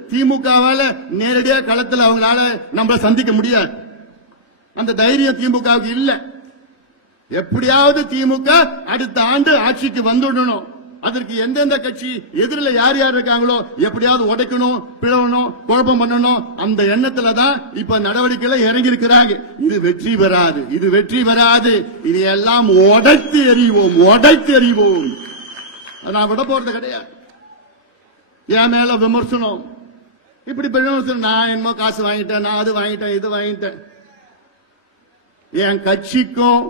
திமுகவால நேரடியா களத்தில் அவங்களால நம்மள சந்திக்க முடியாது. அந்த தைரியம் திமுகவுக்கு இல்ல. எப்படியாவது திமுக அடுத்த ஆண்டு ஆட்சிக்கு வந்துடணும். அதற்கு எந்தெந்த கட்சி எதிரில் யார் யார் இருக்காங்களோ எப்படியாவது உடைக்கணும், பிளவணும், குழப்பம் பண்ணணும். அந்த எண்ணத்துல தான் இப்ப நடவடிக்கைகளை இறங்கி இருக்கிறாங்க. இது வெற்றி பெறாது, இது வெற்றி பெறாது. இதையெல்லாம் உடைத்து எறிவோம், உடைத்து எறிவோம். நான் விட போறது கிடையாது. என் மேல விமர்சனம், இப்படி விமர்சனம், நான் என்னமோ காசு வாங்கிட்டேன், நான் அது வாங்கிட்டேன், இது வாங்கிட்டேன். என் கட்சிக்கும்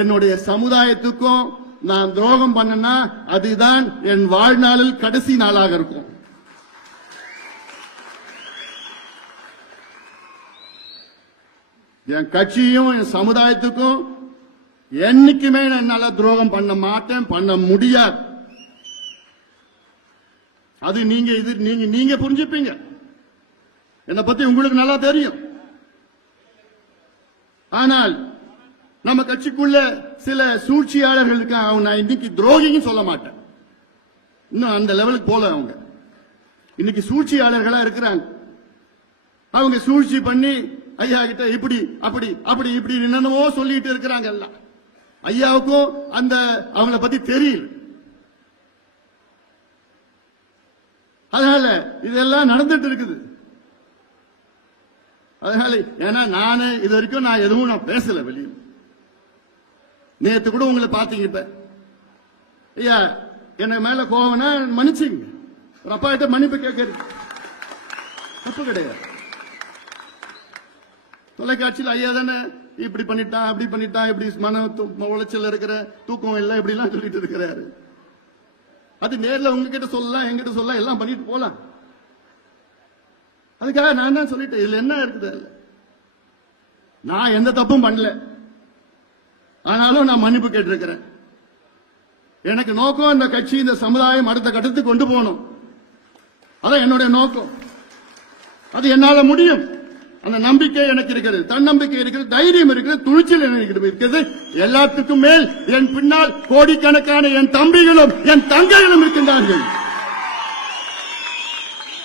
என்னுடைய சமுதாயத்துக்கும் நான் துரோகம் பண்ணனா அதுதான் என் வாழ்நாளில் கடைசி நாளாக இருக்கும். என் கட்சியும் என் சமுதாயத்துக்கும் என்னைக்குமே என்னால துரோகம் பண்ண மாட்டேன், பண்ண முடியாது. அது நீங்க புரிஞ்சுப்பீங்க. என்னை பத்தி உங்களுக்கு நல்லா தெரியும். ஆனால் நம்ம கட்சிக்குள்ள சில சூழ்ச்சியாளர்கள் இருக்காங்க. நான் இன்னைக்கு துரோகின்னு சொல்ல மாட்டேன், இன்னும் அந்த லெவலுக்கு போல. அவங்க இன்னைக்கு சூழ்ச்சியாளர்களா இருக்கிறாங்க. அவங்க சூழ்ச்சி பண்ணி ஐயா கிட்ட இப்படி அப்படி அப்படி இப்படி என்னென்னவோ சொல்லிட்டு இருக்கிறாங்க. எல்லாம் ஐயாவுக்கும் அந்த அவங்கள பத்தி தெரியல. அதனால இதெல்லாம் நடந்துட்டு இருக்குது. அதனால ஏன்னா நானு இது வரைக்கும் நான் எதுவும் பேசல வெளியே. நேத்து கூட உங்களை பாத்தீங்க. இப்ப ஐயா என்ன மேல கோவம்னா மன்னிச்சுங்க. ஒரு அப்பா கிட்ட மன்னிப்பு கேட்கறது தப்பு கிடையாது. தொலைக்காட்சியில் ஐயா தானே இப்படி பண்ணிட்டான், அப்படி பண்ணிட்டான், இப்படி மன உளைச்சல் இருக்கிற, தூக்கம் இல்லை, இப்படி எல்லாம் சொல்லிட்டு இருக்கிறாரு. அது நேரில் உங்ககிட்ட சொல்லலாம், எங்கிட்ட சொல்லலாம், எல்லாம் பண்ணிட்டு போலாம். அதுக்காக நான் தான் சொல்லிட்டேன். இதுல என்ன இருக்குது? நான் எந்த தப்பும் பண்ணல, ஆனாலும் நான் மன்னிப்பு கேட்டிருக்கிறேன். எனக்கு நோக்கம் இந்த கட்சி, இந்த சமுதாயம் அடுத்த கட்டத்துக்கு கொண்டு போகணும். அதான் என்னுடைய நோக்கம். அது என்னால முடியும். அந்த நம்பிக்கை எனக்கு இருக்கிறது, தன்னம்பிக்கை இருக்கிறது, தைரியம் இருக்கிறது, துணிச்சல் எனக்கு இருக்கிறது. எல்லாத்துக்கும் மேல் என் பின்னால் கோடிக்கணக்கான என் தம்பிகளும் என் தங்கைகளும் இருக்கின்றார்கள்,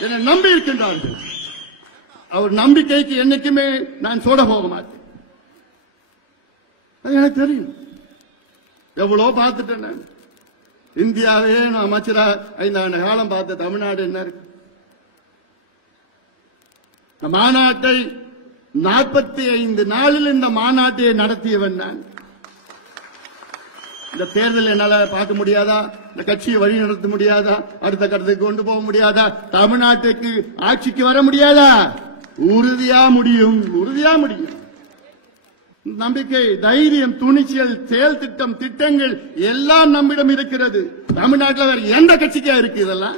என்னை நம்பி இருக்கின்றார்கள். அவர் நம்பிக்கைக்கு என்னைக்குமே நான் சோட போக மாட்டேன். எனக்கு தெரியும். எவ்வளவு பார்த்துட்டேன் நான். இந்தியாவே நான் அமைச்சரா 5 ஆண்டு காலம் பார்த்த தமிழ்நாடு என்ன இருக்கு? மாநாட்டை 45 நாளில் இந்த மாநாட்டை நடத்தியவன் நான். இந்த தேர்தல் என்னால பார்க்க முடியாதா? இந்த கட்சியை வழி நடத்த முடியாதா? அடுத்த கட்டத்துக்கு கொண்டு போக முடியாதா? தமிழ்நாட்டுக்கு ஆட்சிக்கு வர முடியாதா? உறுதியா முடியும், உறுதியா முடியும். நம்பிக்கை, தைரியம், துணிச்சல், செயல் திட்டம், திட்டங்கள் எல்லாம் நம்மிடம் இருக்கிறது. தமிழ்நாட்டில் வேற எந்த கட்சிக்கா இருக்கு? இதெல்லாம்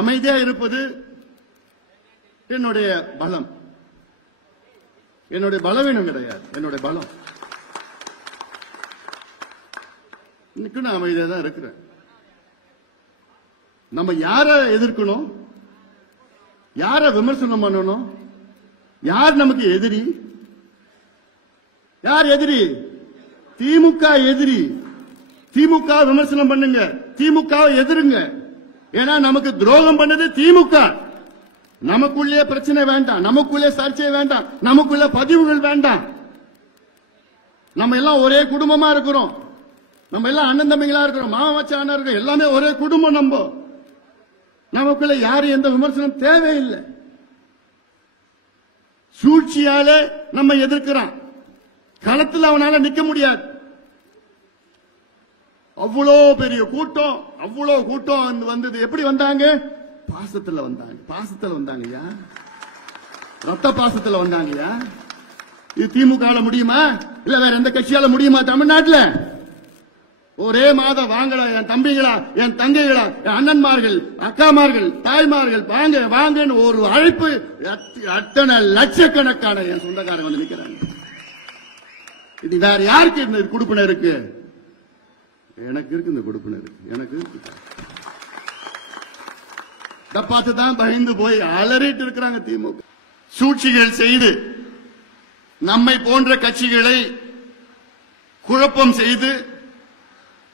அமைதியா இருப்பது என்னுடைய பலம், என்னுடைய பலவீனம் கிடையாது, என்னுடைய பலம். இன்னைக்கு நான் அமைதியா தான் இருக்கிறேன். நம்ம யார எதிர்க்கணும், யார விமர்சனம் பண்ணணும், யார் நமக்கு எதிரி? யார் எதிரி? திமுக எதிரி. திமுக விமர்சனம் பண்ணுங்க, திமுக எதிருங்க. ஏன்னா நமக்கு துரோகம் பண்ணது திமுக. நமக்குள்ளே பிரச்சனை வேண்டாம், நமக்குள்ளே சர்ச்சை வேண்டாம், நமக்குள்ள பதிவுகள் வேண்டாம். நம்ம எல்லாம் ஒரே குடும்பமா இருக்கிறோம், நம்ம எல்லாம் அண்ணன் தம்பிகளா இருக்கிறோம், மாமா மச்சான் இருக்கிறோம், எல்லாமே ஒரே குடும்பம். நமக்குள்ள யாரும் எந்த விமர்சனம் தேவையில்லை. சூழ்ச்சியாலே நம்ம எதிர்க்கிறான், களத்தில் அவனால நிக்க முடியாது. அவ்வளோ பெரிய கூட்டம், அவ்வளோ கூட்டம் வந்தது. எப்படி வந்தாங்க? பாசத்துல வந்தாங்க, பாசத்துல வந்தாங்கய்யா, ரத்த பாசத்துல வந்தாங்கய்யா. இது திமுக முடியுமா? இல்ல வேற எந்த கட்சியால முடியுமா? தமிழ்நாட்டில் ஒரே மாதம் வாங்கடா என் தம்பிகளா, என் தங்கைகளா, என் அண்ணன்மார்கள், அக்காமார்கள், தாய்மார்கள், வாங்க வாங்கன்னு ஒரு அழைப்பு. அத்தனை லட்சக்கணக்கான என் சொந்தக்காரங்க வந்து நிக்கிறாங்க. இது வேற யாருக்கு இந்த கொடுப்பினர் இருக்கு? எனக்கு இருக்கு, இந்த கொடுப்பினர் இருக்கு, எனக்கு இருக்கு. பார்த்து தான் பயந்து போய் அலறிட்டு இருக்கிறாங்க திமுக. சூழ்ச்சிகள் செய்து நம்மை போன்ற கட்சிகளை குழப்பம் செய்து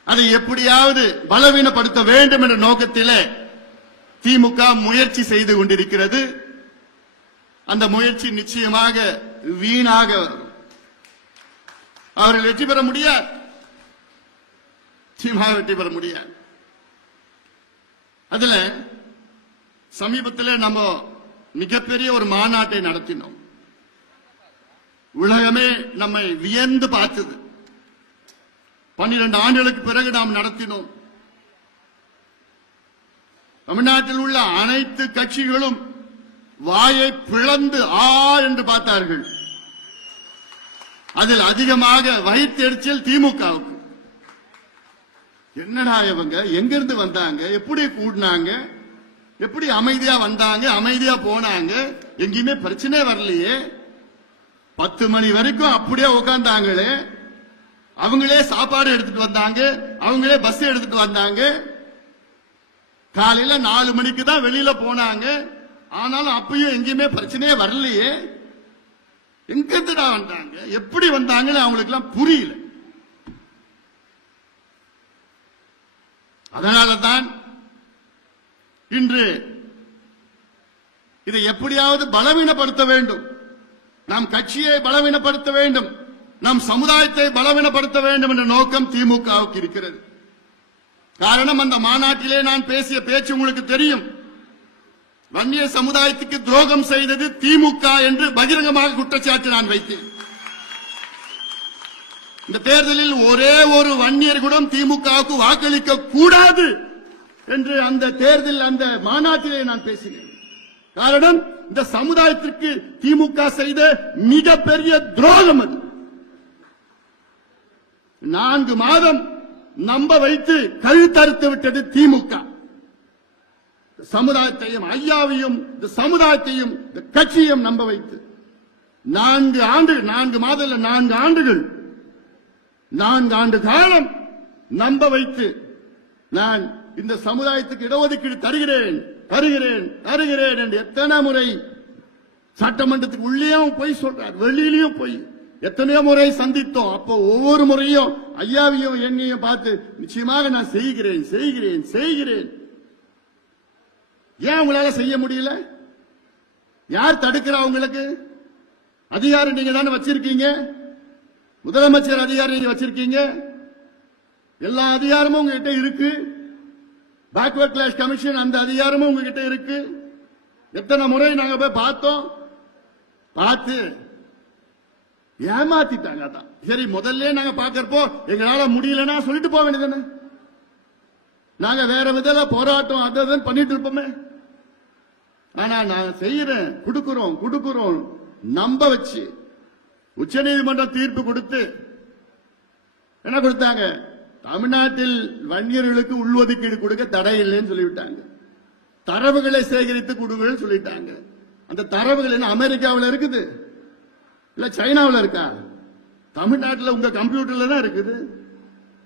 அதை எப்படியாவது பலவீனப்படுத்த வேண்டும் என்ற நோக்கத்திலே திமுக முயற்சி செய்து கொண்டிருக்கிறது. அந்த முயற்சி நிச்சயமாக வீணாக அவர்கள் வெற்றி பெற முடியாது. நிச்சயமாக வெற்றி பெற முடியாது. அதுல சமீபத்தில் நம்ம மிகப்பெரிய ஒரு மாநாட்டை நடத்தினோம். உலகமே நம்மை வியந்து பார்த்தது. 12 ஆண்டுகளுக்கு பிறகு நாம் நடத்தினோம். தமிழ்நாட்டில் உள்ள அனைத்து கட்சிகளும் வாயை பிளந்து ஆ என்று பார்த்தார்கள். அதில் அதிகமாக வயிற்றெரிச்சல் திமுகவுக்கு. என்னடா இவங்க எங்கிருந்து வந்தாங்க, எப்படி கூடினாங்க, எப்படி அமைதியா வந்தாங்க, அமைதியா போனாங்க, எங்கேயுமே பிரச்சனை வரலையே, 10 மணி வரைக்கும் அப்படியே உட்கார்ந்தாங்களே, அவங்களே சாப்பாடு எடுத்துட்டு வந்தாங்க, அவங்களே பஸ் எடுத்துட்டு வந்தாங்க, காலையில 4 மணிக்கு தான் வெளியில போனாங்க, ஆனாலும் அப்பயும் எங்கேயுமே பிரச்சனையே வரலையே, எங்கிருந்துடா வந்தாங்க, எப்படி வந்தாங்கன்னு அவங்களுக்கு எல்லாம் புரியல. அதனாலதான் இன்று இதை எப்படியாவது பலவீனப்படுத்த வேண்டும், நம் கட்சியை பலவீனப்படுத்த வேண்டும், நம் சமுதாயத்தை பலவீனப்படுத்த வேண்டும் என்ற நோக்கம் திமுகவுக்கு இருக்கிறது. காரணம், அந்த மாநாட்டிலே நான் பேசிய பேச்சு உங்களுக்கு தெரியும். வன்னிய சமுதாயத்துக்கு துரோகம் செய்தது திமுக என்று பகிரங்கமாக குற்றச்சாட்டு நான் வைத்தேன். இந்த தேர்தலில் ஒரே ஒரு வன்னியர் கூட திமுகவுக்கு வாக்களிக்க கூடாது என்று அந்த தேர்தல் அந்த மாநாட்டிலே நான் பேசினேன். காரணம், இந்த சமுதாயத்திற்கு திமுக செய்த மிகப்பெரிய துரோகம் அது. 4 மாதம் நம்ப வைத்து கழுத்தறுத்து விட்டது திமுக. சமுதாயத்தையும் ஐயாவையும் இந்த சமுதாயத்தையும் இந்த கட்சியும் நம்ப வைத்து 4 ஆண்டுகள் 4 ஆண்டு காலம் நம்ப வைத்து நான் இந்த சமுதாயத்துக்கு இடஒதுக்கீடு தருகிறேன் என்று எத்தனை முறை சட்டமன்றத்துக்கு உள்ளேயும் போய் சொல்றார், வெளியிலையும் போய் எத்தனையோ முறை சந்தித்தோம். அப்போ ஒவ்வொரு முறையும் ஐயாவையும் என்னையும் பார்த்து நிச்சயமாக நான் செய்கிறேன். ஏன் உங்களால செய்ய முடியல? யார் தடுக்கிறா? உங்களுக்கு அதிகாரம் நீங்க தானே வச்சிருக்கீங்க, முதலமைச்சர் அதிகாரம் நீங்க வச்சிருக்கீங்க, எல்லா அதிகாரமும் உங்ககிட்ட இருக்கு. பேக்வர்ட் கிளாஸ் கமிஷன் அந்த அதிகாரமும் உங்ககிட்ட இருக்கு. எத்தனை முறை நாங்க போய் பார்த்தோம், பார்த்து ஏமாத்திட்டாங்க. அதான் சரி, முதல்ல நாங்க பாக்கிறப்போ எங்களால முடியலன்னா சொல்லிட்டு போக வேண்டியதானே, நாங்க வேற விதத்துல போராட்டம் அதான் பண்ணிட்டு இருப்போமே. ஆனா நாங்க செய்யறேன், கொடுக்கிறோம் நம்ப வச்சு உச்சநீதிமன்றம் தீர்ப்பு கொடுத்து என்ன கொடுத்தாங்க, தமிழ்நாட்டில் வன்னியர்களுக்கு உள்ஒதுக்கீடு கொடுக்க தடை இல்லைன்னு சொல்லிவிட்டாங்க. தரவுகளை சேகரித்து கொடுங்கன்னு சொல்லிட்டாங்க. அந்த தரவுகள் என்ன அமெரிக்காவில் இருக்குது இல்ல சைனாவில் இருக்கா? தமிழ்நாட்டில் உங்க கம்ப்யூட்டர்ல தான் இருக்குது.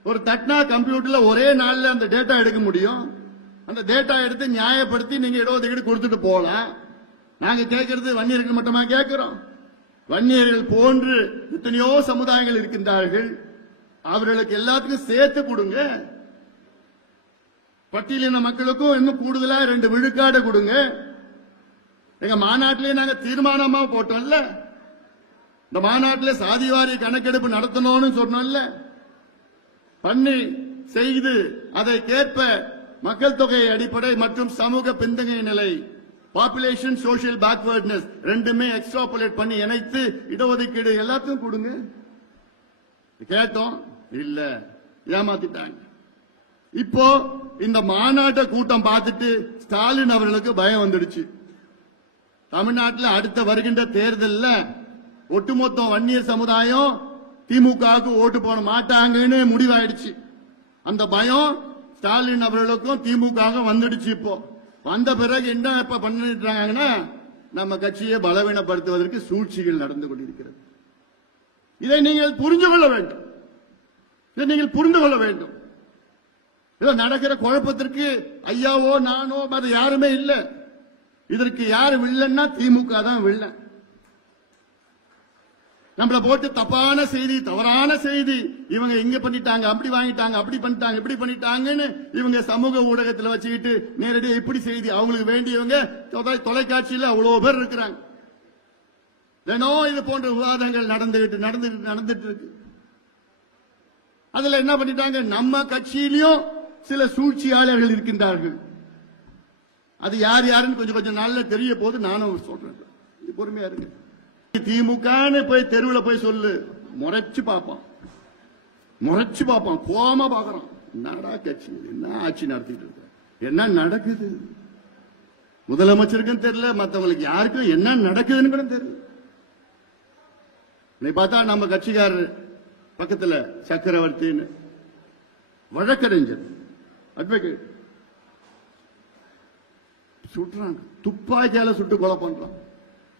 ஒரு தட்னா கம்ப்யூட்டர்ல ஒரே நாள்ல அந்த டேட்டா எடுக்க முடியும். அந்த டேட்டா எடுத்து நியாயப்படுத்தி நீங்க இடஒதுக்கீடு கொடுத்துட்டு போகலாம். நாங்க கேட்கறது வன்னியர்கள் மட்டுமா கேட்கிறோம்? வன்னியர்கள் போன்று எத்தனையோ சமுதாயங்கள் இருக்கின்றார்கள், அவர்களுக்கு எல்லாத்துக்கும் சேர்த்து கொடுங்க. பட்டியலின மக்களுக்கும் இன்னும் கூடுதலா 2 விழுக்காடு கொடுங்க. எங்க மாநாட்டிலே நாங்க தீர்மானமா போட்டோம்ல, இந்த மாநாட்டில் சாதிவாரி கணக்கெடுப்பு நடத்தணும்னு சொன்னோம்ல, பண்ணி செய்து அதை கேட்ப மக்கள் தொகை அடிப்படை மற்றும் சமூக பின்தங்கிய நிலை பாப்புலேஷன் சோசியல் பேக்வர்ட்னஸ் ரெண்டுமே எக்ஸ்ட்ராபுலேட் பண்ணி இணைத்து இடஒதுக்கீடு எல்லாத்தையும் கொடுங்க கேட்டோம். இல்ல, ஏமாத்திட்டாங்க. இப்போ இந்த மாநாட்ட கூட்டம் பார்த்துட்டு ஸ்டாலின் அவர்களுக்கு பயம் வந்துடுச்சு. தமிழ்நாட்டில் அடுத்த வருகின்ற தேர்தலில் ஒட்டுமொத்த வன்னியர் சமுதாயம் திமுகவுக்கு ஓட்டு போட மாட்டாங்கன்னு முடிவாயிடுச்சு. அந்த பயம் ஸ்டாலின் அவர்களுக்கும் திமுக வந்துடுச்சு. இப்போ வந்த பிறகு என்ன இப்ப பண்ணிட்டாங்கன்னா, நம்ம கட்சியை பலவீனப்படுத்துவதற்கு சூழ்ச்சிகள் நடந்து கொண்டிருக்கிறது. இதை நீங்கள் புரிந்து கொள்ள வேண்டும். இதை நடக்கிற குழப்பத்திற்கு ஐயாவோ நானோ அது யாருமே இல்லை. இதற்கு யாரு வில்லன்னா திமுக தான் வில்லன். நம்மள போட்டு தப்பான செய்தி, தவறான செய்தி, இவங்க இங்க பண்ணிட்டாங்க, அப்படி வாங்கிட்டாங்க, அப்படி பண்ணிட்டாங்க, இப்படி பண்ணிட்டாங்கன்னு இவங்க சமூக ஊடகத்தில் வச்சுக்கிட்டு நேரடியாக இப்படி செய்தி அவங்களுக்கு வேண்டியவங்க தொலைக்காட்சியில் அவ்வளவு பேர் இருக்கிறாங்க. தினம் இது போன்ற விவாதங்கள் நடந்துட்டு இருக்கு. அதுல என்ன பண்ணிட்டாங்க, நம்ம கட்சியிலும் சில சூழ்ச்சியாளர்கள் இருக்கின்றார்கள். அது யார் யாருன்னு கொஞ்சம் கொஞ்சம் நாள்ல தெரிய போது நானும் சொல்றேன். பொறுமையா இருக்கு. திமுகன்னு போய் தெருவில் போய் சொல்லு, முறைச்சு பார்ப்பான், கோமா பாக்குறான். என்னடா கட்சி, என்ன ஆட்சி நடத்திட்டு இருக்க, என்ன நடக்குது, முதலமைச்சருக்கும் தெரியல, மற்றவங்களுக்கு யாருக்கும் என்ன நடக்குதுன்னு கூட தெரியல. நீ பார்த்தா நம்ம கட்சிக்காரர் பக்கத்துல சக்கரவர்த்தின்னு வழக்கறிஞர் அட்வொகேட் சுட்டுறாங்க, துப்பாக்கியால சுட்டு கொலை பண்றான்.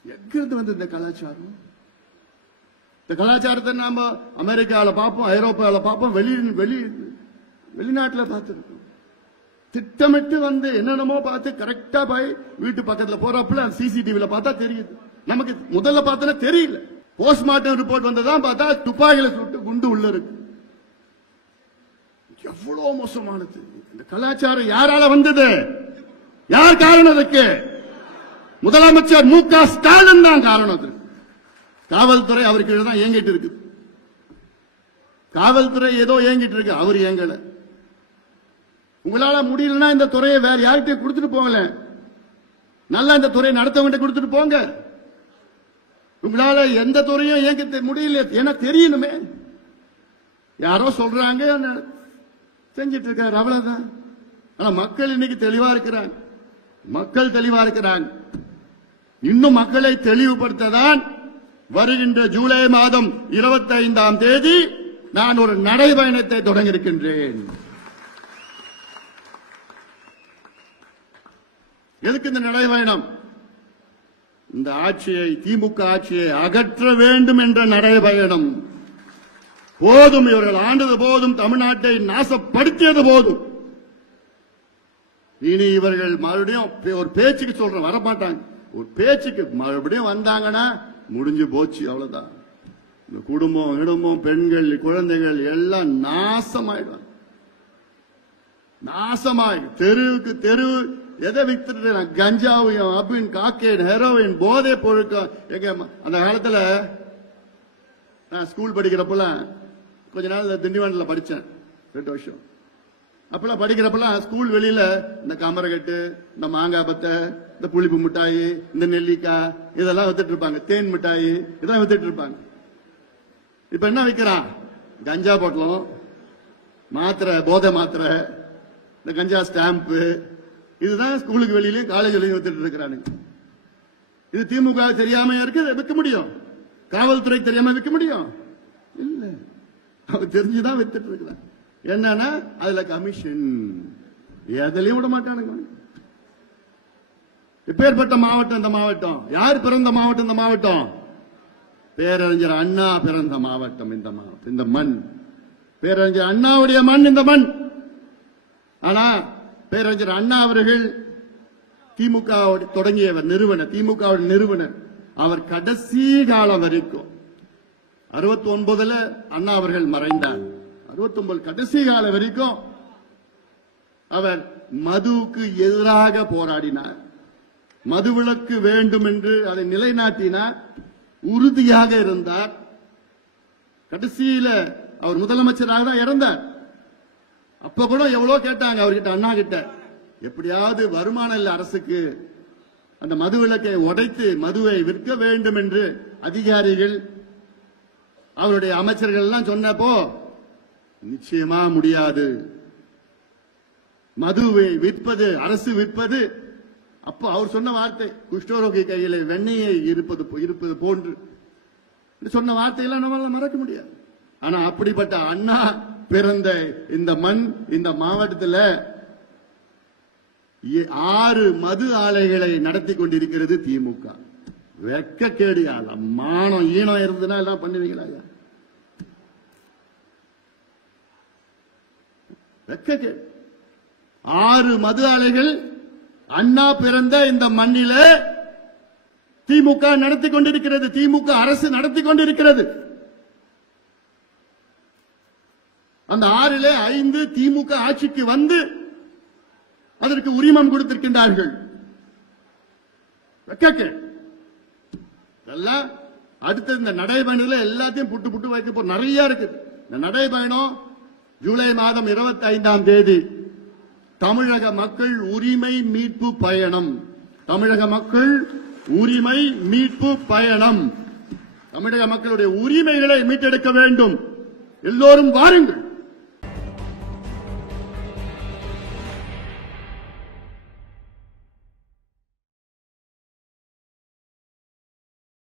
எங்கிருந்து வந்து இந்த கலாச்சாரம்? இந்த கலாச்சாரத்தை நாம அமெரிக்காவில் பார்ப்போம், ஐரோப்பாவில் பார்ப்போம், வெளிநாட்டில் பார்த்துருக்கோம். திட்டமிட்டு வந்து என்னென்னமோ பார்த்து கரெக்டா போய் வீட்டு பக்கத்தில் போறப்பல சிசிடிவில பார்த்தா தெரியுது. நமக்கு முதல்ல பார்த்தா தெரியல. போஸ்ட்மார்ட்டம் ரிப்போர்ட் வந்ததான் பார்த்தா துப்பாக்கியில சுட்டு குண்டு உள்ள இருக்கு. எவ்வளவு மோசமானது இந்த கலாச்சாரம். யாரால வந்தது? யார் காரணம் அதுக்கு? முதலமைச்சர் மு க ஸ்டாலின் தான் காரணம். காவல்துறை அவருக்கு தான் இயங்கிட்டு இருக்கு. காவல்துறை ஏதோ இயங்கிட்டு இருக்கு, அவர் இயங்கல. உங்களால முடியலன்னா இந்த துறையை வேற யார்கிட்ட கொடுத்துட்டு போகல, நல்லா இந்த துறையை நடத்தவங்க கொடுத்துட்டு போங்க. உங்களால எந்த துறையும் இயங்க முடியல, ஏன்னா தெரியணுமே. யாரோ சொல்றாங்க செஞ்சிட்டு இருக்காரு, அவ்வளவுதான். ஆனா மக்கள் இன்னைக்கு தெளிவா இருக்கிறாங்க. இன்னும் மக்களை தெளிவுபடுத்ததான் வருகின்ற ஜூலை மாதம் 25ஆம் தேதி நான் ஒரு நடைபயணத்தை தொடங்கியிருக்கின்றேன். எதுக்கு இந்த நடைபயணம்? இந்த ஆட்சியை, திமுக ஆட்சியை அகற்ற வேண்டும் என்ற நடைபயணம். போதும், இவர்கள் ஆண்டது போதும், தமிழ்நாட்டை நாசப்படுத்தியது போதும். இனி இவர்கள் மறுபடியும் ஒரு பேச்சுக்கு சொல்ற வரமாட்டாங்க. ஒரு பேச்சுக்கு மறுபடியும் வந்தாங்கன்னா முடிஞ்சு போச்சு, அவ்வளவுதான். இந்த குடும்பம், பெண்கள், குழந்தைகள் எல்லாம் நாசமாயிடும். தெருவுக்கு தெரு எதை வித்துட்டு கஞ்சாவையும், அபின், காக்கேன், ஹெரோயின், போதை பொருட்கள். எங்க அந்த காலத்துல நான் ஸ்கூல் படிக்கிறப்பல கொஞ்ச நாள் திண்டிவனத்தில் படிச்சேன், 2 வருஷம். அப்பெல்லாம் படிக்கிறப்பெல்லாம் ஸ்கூல் வெளியில இந்த கமரகட்டு, இந்த மாங்காய் பத்தை, இந்த புளிப்பு மிட்டாயி, இந்த நெல்லிக்காய் இதெல்லாம் வித்துட்டு இருப்பாங்க. தேன் மிட்டாயி இதெல்லாம் வித்துட்டு இருப்பாங்க. இப்ப என்ன விற்கிறான்? கஞ்சா பொட்டலம், மாத்திரை, போதை மாத்திரை, இந்த கஞ்சா ஸ்டாம்பு, இதுதான் ஸ்கூலுக்கு வெளியிலயும் காலேஜ்லயும் வித்துட்டு இருக்கிறானுங்க. இது திமுக தெரியாம இருக்கு விற்க முடியும்? காவல்துறை தெரியாம விற்க முடியும்? இல்ல, அவன் தெரிஞ்சுதான் வித்துட்டு இருக்கிறான். என்னன்னா அதுல கமிஷன், எதுலயும் விட மாட்டானுங்க. இப்பேற்பட்ட மாவட்டம் இந்த மாவட்டம். யார் பிறந்த மாவட்டம் இந்த மாவட்டம்? பேரறிஞர் அண்ணா பிறந்த மாவட்டம் இந்த மாவட்டம், இந்த மண். பேரறிஞர் அண்ணாவுடைய மண் இந்த மண். ஆனா பேரறிஞர் அண்ணா அவர்கள் திமுக தொடங்கியவர், நிறுவனர், திமுக நிறுவனர். அவர் கடைசி காலம் வரைக்கும் 69ல அண்ணா அவர்கள் மறைந்தார். 69 கடைசி காலம் வரைக்கும் அவர் மதுவுக்கு எதிராக போராடினார். மதுவிலக்கு வேண்டும் என்று அதை நிலைநாட்டினார், உறுதியாக இருந்தார். கடைசியில அவர் முதலமைச்சராக தான் இறந்தார். அப்ப கூட எவ்வளவு கேட்டாங்க அவர்கிட்ட, அண்ணா கிட்ட, எப்படியாவது வருமான இல்ல அரசுக்கு, அந்த மதுவிலக்கை உடைத்து மதுவை விற்க வேண்டும் என்று அதிகாரிகள், அவருடைய அமைச்சர்கள் எல்லாம் சொன்னப்போ நிச்சயமா முடியாது, மதுவை விற்பது அரசு விற்பது. அப்ப அவர் சொன்ன வார்த்தை, குஷ்டரோகி கையில வெண்ணெயை இருப்பது போன்று சொன்ன வார்த்தையெல்லாம் நம்மளால மறக்க முடியாது. ஆனா அப்படிப்பட்ட அண்ணா பிறந்த இந்த மண், இந்த மாவட்டத்தில் 6 மது ஆலைகளை நடத்தி கொண்டிருக்கிறது திமுக. வெக்கக்கேடு. மானம் ஈனம் இருந்ததுன்னா எல்லாம் பண்ணுவீங்களா? வெக்கக்கேடு. 6 மது ஆலைகள் அண்ணா பிறந்த இந்த மண்ணில திமுக நடத்தி கொண்டிருக்கிறது, திமுக அரசு நடத்தி கொண்டிருக்கிறது. அந்த 6லே 5 திமுக ஆட்சிக்கு வந்து அதற்கு உரிமம் கொடுத்திருக்கின்றார்கள். அடுத்த இந்த நடைபயணத்தில் எல்லாத்தையும் புட்டு புட்டு வைக்க போற நிறைய இருக்கு. இந்த நடைபயணம் ஜூலை மாதம் 25ஆம் தேதி தமிழக மக்கள் உரிமை மீட்பு பயணம். தமிழக மக்கள் உரிமை மீட்பு பயணம். தமிழக மக்களுடைய உரிமைகளை மீட்டெடுக்க வேண்டும். எல்லோரும் வாருங்கள்.